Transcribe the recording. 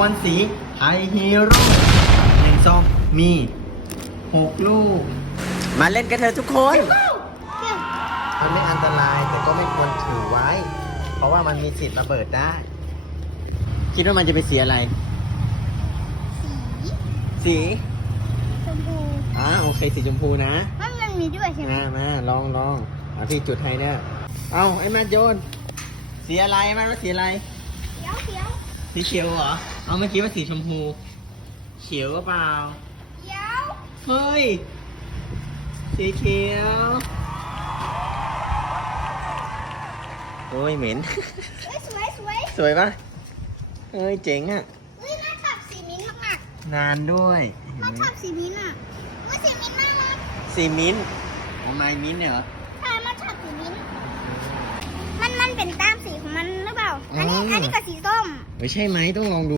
บอลสีไทยฮีโร่หนึ่งซองมีหกลูก มาเล่นกันเถอะทุกคน มันไม่อันตรายแต่ก็ไม่ควรถือไว้ เพราะว่ามันมีสิทธิ์ระเบิดได้ คิดว่ามันจะเป็นสีอะไร สี ชมพูอ่าโอเคสีชมพูนะมันมันมีด้วยใช่ไหมมามาลองลองเอาที่จุดให้เนี่ยเอาไอ้แมทโยน สีอะไรแมันว่าสีอะไร เขียวเขียว สีเขียวเหรอ เอาเมื่อกี้ว่าสีชมพู เขียวก็เปล่า เขียวเฮ้ย สีเขียว โอ้ยเหม็น เฮ้ยสวยสวยสวยปะเฮ้ยเจ๋งอะเฮ้ยน่าชอบสีมิ้นท์มากนานด้วยๆน่าชอบสีมิ้นท์อะว่าสีมิ้นท์น่ารักสีมิ้นท์อ๋อไม้มิ้นท์เนี่ยเหรอ ใช่น่าชอบสีมิ้นท์มันมันเป็นตามสี ไม่ใช่ไหมต้องลองดู